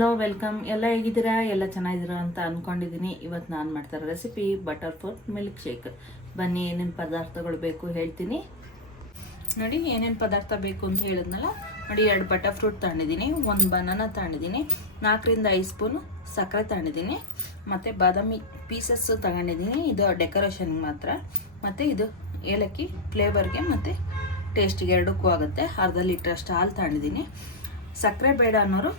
Hello welcome ಎಲ್ಲ ಹೇಗಿದ್ದೀರಾ? ಎಲ್ಲ ಚೆನ್ನಾಗಿದ್ದೀರಾ ಅಂತ ಅಂದ್ಕೊಂಡಿದ್ದೀನಿ ಇವತ್ತು ನಾನು ಮಾಡ್ತಾರೆ recipe butter fruit milk shake ಬನ್ನಿ, ಏನೇನು ಪದಾರ್ಥಗಳು ಬೇಕು ಹೇಳ್ತೀನಿ. ನೋಡಿ, ಏನೇನು ಪದಾರ್ಥ ಬೇಕು ಅಂತ ಹೇಳಿದ್ನಲ್ಲ? ನೋಡಿ, ಎರಡು ಬಟರ್ ಫ್ರೂಟ್ ತಗೊಂಡಿದ್ದೀನಿ. ಒಂದು ಬನಾನ ತಗೊಂಡಿದ್ದೀನಿ. ನಾಲ್ಕರಿಂದ ಐದು ಸ್ಪೂನು ಸಕ್ಕರೆ ತಗೊಂಡಿದ್ದೀನಿ. ಮತ್ತು ಬಾದಾಮಿ ಪೀಸಸ್ಸು ತಗೊಂಡಿದ್ದೀನಿ. ಇದು ಡೆಕೋರೇಷನ್ಗೆ ಮಾತ್ರ. ಮತ್ತು ಇದು ಏಲಕ್ಕಿ ಫ್ಲೇವರ್ಗೆ ಮತ್ತು ಟೇಸ್ಟಿಗೆ ಎರಡಕ್ಕೂ ಆಗುತ್ತೆ. ಅರ್ಧ ಲೀಟ್ರಷ್ಟು ಹಾಲು ತಗೊಂಡಿದ್ದೀನಿ. ಸಕ್ಕರೆ ಬೇಡ ಅನ್ನೋರು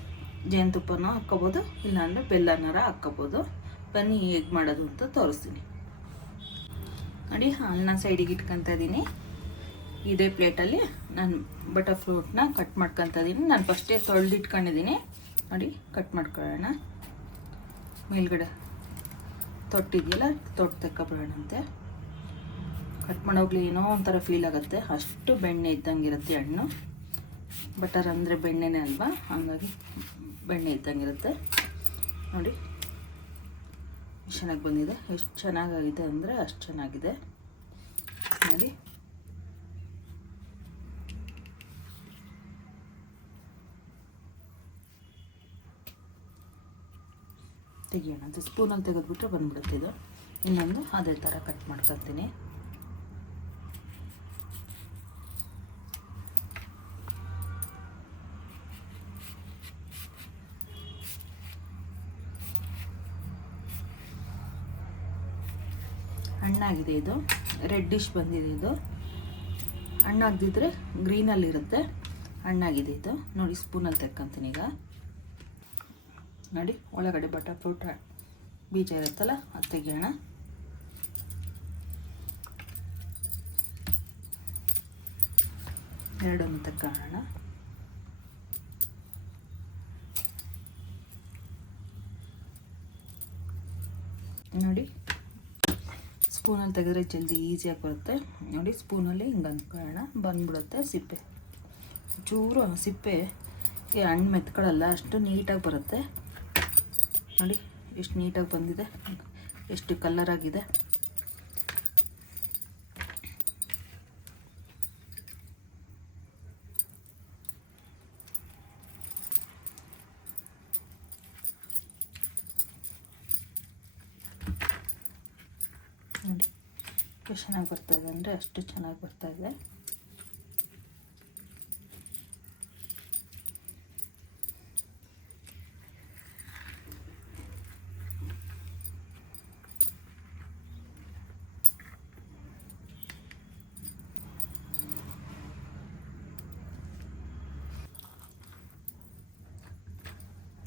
ಜೇನುತುಪ್ಪನೂ ಹಾಕ್ಕೋಬೋದು, ಇಲ್ಲಾಂದರೆ ಬೆಲ್ಲನಾರ ಹಾಕ್ಕೋಬೋದು. ಬನ್ನಿ ಹೇಗೆ ಮಾಡೋದು ಅಂತ ತೋರಿಸ್ತೀನಿ. ನೋಡಿ ಹಾಲನ್ನ ಸೈಡಿಗೆ ಇಟ್ಕೊತಾ ಇದ್ದೀನಿ ಇದೇ ಪ್ಲೇಟಲ್ಲಿ ನಾನು ಬಟರ್ ಫ್ರೂಟ್ನ ಕಟ್ ಮಾಡ್ಕೊತ ಇದ್ದೀನಿ ನಾನು ಫಸ್ಟೇ ತೊಳೆದು ಇಟ್ಕೊಂಡಿದ್ದೀನಿ ನೋಡಿ, ಕಟ್ ಮಾಡ್ಕೊಳ್ಳೋಣ. ಮೇಲ್ಗಡೆ ತೊಟ್ಟಿದೆಯಲ್ಲ ತೊಟ್ಟು ತೆಕ್ಕೊಬಿಡೋಣಂತೆ ಕಟ್ ಮಾಡೋಗ್ಲಿ ಏನೋ ಒಂಥರ ಫೀಲ್ ಆಗುತ್ತೆ. ಅಷ್ಟು ಬೆಣ್ಣೆ ಇದ್ದಂಗೆ ಇರುತ್ತೆ ಹಣ್ಣು. ಬಟರ್ ಅಂದರೆ ಬೆಣ್ಣೆನೇ ಅಲ್ವಾ? ಹಾಗಾಗಿ ಬೆಣ್ಣೆ ಇದ್ದಂಗಿರುತ್ತೆ. ನೋಡಿ. ಎಷ್ಟು ಚೆನ್ನಾಗಿ ಬಂದಿದೆ. ಎಷ್ಟು ಚೆನ್ನಾಗಾಗಿದೆ ಅಂದರೆ ಅಷ್ಟು ಚೆನ್ನಾಗಿದೆ. ನೋಡಿ. ತೆಗಿಯೋಣ. ಅದು ಸ್ಪೂನಲ್ಲಿ ತೆಗೆದ್ಬಿಟ್ರೆ ಬಂದ್ಬಿಡುತ್ತೆ ಇದು. ಇನ್ನೊಂದು ಅದೇ ಥರ ಕಟ್ ಮಾಡ್ಕೊತೀನಿ ಹಣ್ಣಾಗಿದೆ ಇದು. ರೆಡ್ಡಿಶ್ ಬಂದಿದೆ ಇದು. ಹಣ್ಣಾಗದಿದ್ರೆ ಗ್ರೀನಲ್ಲಿರುತ್ತೆ. ಹಣ್ಣಾಗಿದೆ ಇದು. ನೋಡಿ ಸ್ಪೂನಲ್ಲಿ ತೆಕ್ಕಂತೀನಿ ಈಗ. ನೋಡಿ, ಒಳಗಡೆ ಬಟರ್ ಫ್ರೂಟ್ ಬೀಜ ಇರುತ್ತಲ್ಲ, ಅದು ತೆಗಿಯೋಣ. ಎರಡನ್ನು ತೆಕ್ಕೋಣ ನೋಡಿ ಸ್ಪೂನಲ್ಲಿ ತೆಗೆದ್ರೆ ಜಲ್ದಿ ಈಸಿಯಾಗಿ ಬರುತ್ತೆ. ನೋಡಿ, ಸ್ಪೂನಲ್ಲಿ ಹಿಂಗೆ ಅಂದ್ಕೊಳ್ಳೋಣ. ಬಂದ್ಬಿಡುತ್ತೆ ಸಿಪ್ಪೆ. ಚೂರು ಸಿಪ್ಪೆ ಈ ಹಣ್ಣು ಮೆತ್ಕೊಳ್ಳಲ್ಲ, ಅಷ್ಟು ನೀಟಾಗಿ ಬರುತ್ತೆ. ನೋಡಿ, ಎಷ್ಟು ನೀಟಾಗಿ ಬಂದಿದೆ. ಎಷ್ಟು ಕಲ್ಲರಾಗಿದೆ ನೋಡಿ ಎಷ್ಟು ಚೆನ್ನಾಗಿ ಬರ್ತಾ ಇದೆ ಅಂದರೆ ಅಷ್ಟು ಚೆನ್ನಾಗಿ ಬರ್ತಾ ಇದೆ.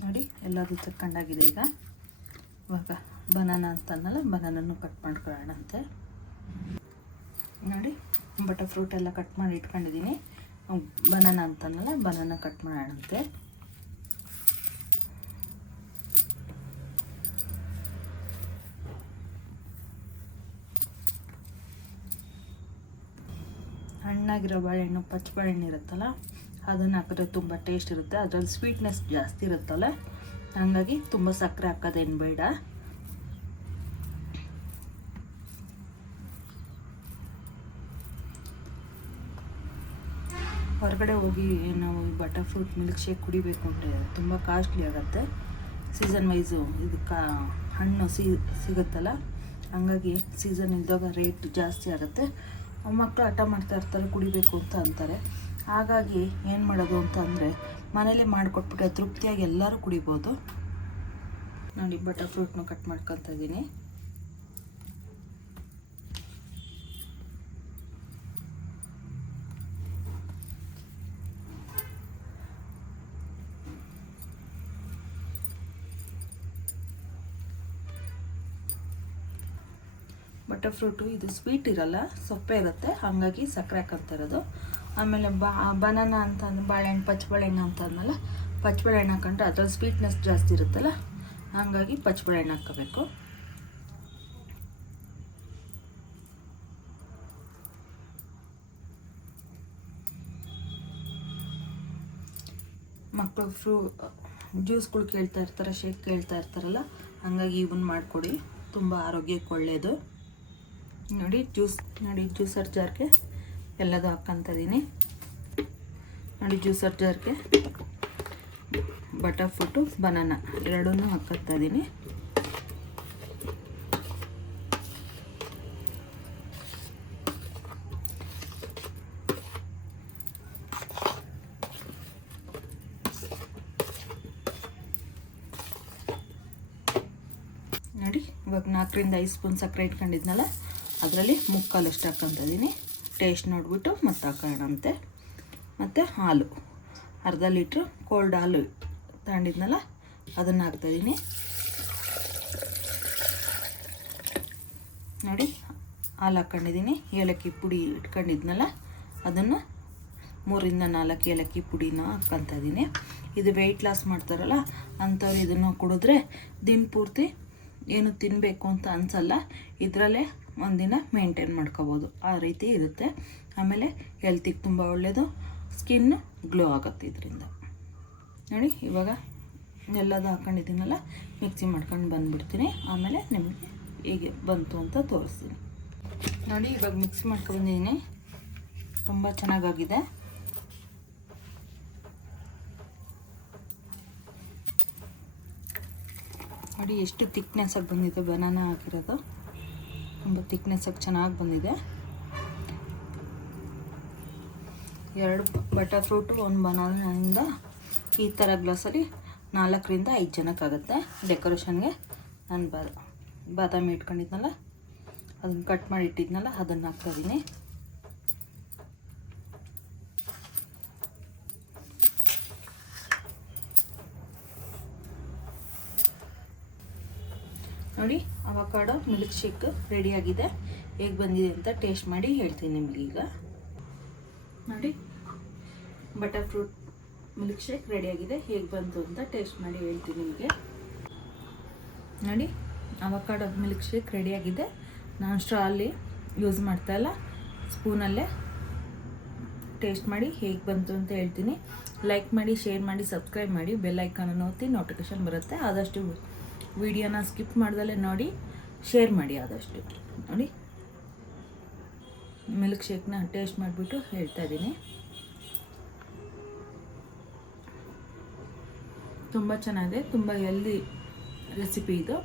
ನೋಡಿ ಎಲ್ಲದೂ ತಕ್ಕೊಂಡಾಗಿದೆ ಈಗ. ಇವಾಗ ಬನಾನ ಅಂತಂದಲ್ಲ ಬನಾನನ್ನು ಕಟ್ ಮಾಡ್ಕೊಳ್ಳೋಣ ಅಂತೆ ನೋಡಿ, ಬಟರ್ ಫ್ರೂಟ್ ಎಲ್ಲ ಕಟ್ ಮಾಡಿ ಇಟ್ಕೊಂಡಿದ್ದೀನಿ. ಬನಾನ ಅಂತನಲ್ಲ ಬನಾನ ಕಟ್ ಮಾಡೋಣಂತೆ ಹಣ್ಣಾಗಿರೋ ಬಾಳೆಹಣ್ಣು ಪಚ್ಚ ಬಾಳೆಹಣ್ಣು ಇರುತ್ತಲ್ಲ, ಅದನ್ನು ಹಾಕಿದ್ರೆ ತುಂಬ ಟೇಸ್ಟ್ ಇರುತ್ತೆ. ಅದರಲ್ಲಿ ಸ್ವೀಟ್ನೆಸ್ ಜಾಸ್ತಿ ಇರುತ್ತಲ್ಲ, ಹಾಗಾಗಿ ತುಂಬ ಸಕ್ಕರೆ ಹಾಕೋದೇನು ಬೇಡ. ಹೊರಗಡೆ ಹೋಗಿ ನಾವು ಬಟರ್ ಫ್ರೂಟ್ ಮಿಲ್ಕ್ ಶೇಕ್ ಕುಡಿಬೇಕು ಅಂದರೆ ತುಂಬ ಕಾಸ್ಟ್ಲಿ ಆಗುತ್ತೆ. ಸೀಸನ್ ವೈಸು ಇದು ಕಾ ಹಣ್ಣು ಸಿ, ಸಿಗುತ್ತಲ್ಲ, ಹಂಗಾಗಿ ಸೀಸನ್ ಇದ್ದಾಗ ರೇಟ್ ಜಾಸ್ತಿ ಆಗುತ್ತೆ. ಮಕ್ಕಳು ಹಠ ಮಾಡ್ತಾ ಇರ್ತಾರೆ, ಕುಡಿಬೇಕು ಅಂತ ಅಂತಾರೆ. ಹಾಗಾಗಿ ಏನು ಮಾಡೋದು ಅಂತ ಅಂದರೆ ಮನೇಲಿ ಮಾಡಿಕೊಟ್ಬಿಟ್ರೆ ತೃಪ್ತಿಯಾಗಿ ಎಲ್ಲರೂ ಕುಡಿಬೋದು. ನೋಡಿ ಬಟರ್ ಫ್ರೂಟ್ನ ಕಟ್ ಮಾಡ್ಕೊತಾ ಇದ್ದೀನಿ ಬಟರ್ ಫ್ರೂಟು ಇದು ಸ್ವೀಟ್ ಇರಲ್ಲ, ಸೊಪ್ಪೆ ಇರುತ್ತೆ. ಹಾಗಾಗಿ ಸಕ್ಕರೆ ಹಾಕಂತಿರೋದು ಆಮೇಲೆ ಬಾ ಬನಾನ ಅಂತ ಅಂದ್ರೆ ಬಾಳೆಹಣ್ಣು ಪಚ್ಚಬಾಳೆಹಣ್ಣು ಅಂತ ಅಂದಮೇಲೆ ಪಚ್ಚಬಾಳೆಹಣ್ಣು ಹಾಕೊಂಡ್ರೆ ಅದ್ರಲ್ಲಿ ಸ್ವೀಟ್ನೆಸ್ ಜಾಸ್ತಿ ಇರುತ್ತಲ್ಲ, ಹಾಗಾಗಿ ಪಚ್ಚಬಾಳೆಹಣ್ಣು ಹಾಕೋಬೇಕು ಮಕ್ಕಳು ಫ್ರೂ, ಜ್ಯೂಸ್ಗಳು ಕೇಳ್ತಾ ಇರ್ತಾರೆ, ಶೇಕ್ ಕೇಳ್ತಾ ಇರ್ತಾರಲ್ಲ, ಹಾಗಾಗಿ ಇವನ್ನ ಮಾಡಿಕೊಡಿ. ತುಂಬ ಆರೋಗ್ಯಕ್ಕೆ ಒಳ್ಳೆಯದು ನೋಡಿ ಜ್ಯೂಸ್ ನೋಡಿ ಜ್ಯೂಸರ್ ಜಾರ್ಗೆ ಎಲ್ಲದೂ ಹಾಕ್ಕೊತಿದ್ದೀನಿ ನೋಡಿ ಜ್ಯೂಸರ್ ಜಾರ್ಗೆ ಬಟರ್ ಫ್ರೂಟು ಬನಾನ ಎರಡನ್ನೂ ಹಾಕತ್ತಾ ಇದ್ದೀನಿ ನೋಡಿ, ಇವಾಗ ನಾಲ್ಕರಿಂದ ಐದು ಸ್ಪೂನ್ ಸಕ್ಕರೆ ಇಟ್ಕೊಂಡಿದ್ನಲ್ಲ? ಅದರಲ್ಲಿ ಮುಕ್ಕಾಲಷ್ಟು ಹಾಕ್ಕೊತಿದ್ದೀನಿ ಟೇಸ್ಟ್ ನೋಡಿಬಿಟ್ಟು ಮತ್ತೆ ಹಾಕೋಣಂತೆ ಮತ್ತು ಹಾಲು. ಅರ್ಧ ಲೀಟ್ರ್ ಕೋಲ್ಡ್ ಹಾಲು ತಗೊಂಡಿದ್ನಲ್ಲ, ಅದನ್ನು ಹಾಕ್ತಾಯಿದ್ದೀನಿ ನೋಡಿ, ಹಾಲು ಹಾಕ್ಕೊಂಡಿದ್ದೀನಿ. ಏಲಕ್ಕಿ ಪುಡಿ ಇಟ್ಕೊಂಡಿದ್ನಲ್ಲ, ಅದನ್ನು ಮೂರಿಂದ ನಾಲ್ಕು ಏಲಕ್ಕಿ ಪುಡಿನ ಹಾಕ್ಕೊತಾ ಇದ್ದೀನಿ. ಇದು ವೆಯ್ಟ್ ಲಾಸ್ ಮಾಡ್ತಾರಲ್ಲ, ಅಂಥವ್ರು ಇದನ್ನು ಕುಡಿದ್ರೆ ದಿನ ಪೂರ್ತಿ ಏನು ತಿನ್ನಬೇಕು ಅಂತ ಅನಿಸಲ್ಲ. ಇದರಲ್ಲೇ ಒಂದಿನ ಮೇಂಟೈನ್ ಮಾಡ್ಕೋಬೋದು. ಆ ರೀತಿ ಇರುತ್ತೆ. ಆಮೇಲೆ ಹೆಲ್ತಿಗೆ ತುಂಬ ಒಳ್ಳೆಯದು ಸ್ಕಿನ್ ಗ್ಲೋ ಆಗುತ್ತೆ ಇದರಿಂದ. ನೋಡಿ, ಇವಾಗ ಎಲ್ಲದು ಹಾಕ್ಕೊಂಡಿದ್ದೀನಲ್ಲ ಮಿಕ್ಸಿ ಮಾಡ್ಕೊಂಡು ಬಂದುಬಿಡ್ತೀನಿ. ಆಮೇಲೆ ನಿಮಗೆ ಹೇಗೆ ಬಂತು ಅಂತ ತೋರಿಸ್ತೀನಿ. ನೋಡಿ, ಇವಾಗ ಮಿಕ್ಸ್ ಮಾಡ್ಕೊಬಂದಿದ್ದೀನಿ ತುಂಬ ಚೆನ್ನಾಗಾಗಿದೆ. ನೋಡಿ, ಎಷ್ಟು ತಿಕ್ನೆಸ್ಸಾಗಿ ಬಂದಿದೆ ಬನಾನ ಹಾಕಿರೋದು ತುಂಬ ತಿಕ್ನೆಸ್ಸಾಗಿ ಚೆನ್ನಾಗಿ ಬಂದಿದೆ. ಎರಡು ಬಟರ್ ಫ್ರೂಟು, ಒಂದು ಬನಾನಿಂದ ಈ ಥರ ಗ್ಲಾಸಲ್ಲಿ ನಾಲ್ಕರಿಂದ ಐದು ಜನಕ್ಕಾಗುತ್ತೆ ಡೆಕೋರೇಷನ್ಗೆ ನಾನು ಬಾದಾಮಿ ಇಟ್ಕೊಂಡಿದ್ನಲ್ಲ, ಅದನ್ನು ಕಟ್ ಮಾಡಿ ಇಟ್ಟಿದ್ನಲ್ಲ, ಅದನ್ನು ಹಾಕ್ತಾಯಿದ್ದೀನಿ ನೋಡಿ ಅವಕಾಡೋ ಮಿಲ್ಕ್ ಶೇಕ್ ರೆಡಿಯಾಗಿದೆ. ಹೇಗೆ ಬಂದಿದೆ ಅಂತ ಟೇಸ್ಟ್ ಮಾಡಿ ಹೇಳ್ತೀನಿ ನಿಮಗೀಗ ಈಗ. ನೋಡಿ. ಬಟರ್ ಫ್ರೂಟ್ ಮಿಲ್ಕ್ ಶೇಕ್ ರೆಡಿಯಾಗಿದೆ. ಹೇಗೆ ಬಂತು ಅಂತ ಟೇಸ್ಟ್ ಮಾಡಿ ಹೇಳ್ತೀನಿ ನಿಮಗೆ. ನೋಡಿ ಅವಕಾಡೋ ಮಿಲ್ಕ್ ಶೇಕ್ ರೆಡಿಯಾಗಿದೆ. ನಾನು ಸ್ಟ್ರಾಲಿ ಯೂಸ್ ಮಾಡ್ತಾಯಿಲ್ಲ ಸ್ಪೂನಲ್ಲೇ ಟೇಸ್ಟ್ ಮಾಡಿ ಹೇಗೆ ಬಂತು ಅಂತ ಹೇಳ್ತೀನಿ. ಲೈಕ್ ಮಾಡಿ ಶೇರ್ ಮಾಡಿ ಸಬ್ಸ್ಕ್ರೈಬ್ ಮಾಡಿ ಬೆಲ್ ಐಕಾನನ್ನು ಒತ್ತಿ ನೋಟಿಫಿಕೇಶನ್ ಬರುತ್ತೆ. ಆದಷ್ಟು ವಿಡಿಯೋನ ಸ್ಕಿಪ್ ಮಾಡ್ದಲ್ಲೇ ನೋಡಿ ಶೇರ್ ಮಾಡಿ ಆದಷ್ಟು. ನೋಡಿ. ಮಿಲ್ಕ್ ಶೇಕ್ನ ಟೇಸ್ಟ್ ಮಾಡಿಬಿಟ್ಟು ಹೇಳ್ತಾ ಇದ್ದೀನಿ. ತುಂಬ ಚೆನ್ನಾಗಿದೆ, ತುಂಬ ಹೆಲ್ದಿ ರೆಸಿಪಿ ಇದು.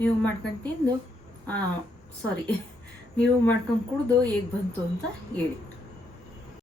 ನೀವು ಮಾಡ್ಕೊಂಡು ತಿಂದು ಸಾರಿ ನೀವು ಮಾಡ್ಕೊಂಡು ಕುಡಿದು ಹೇಗೆ ಬಂತು ಅಂತ ಹೇಳಿ.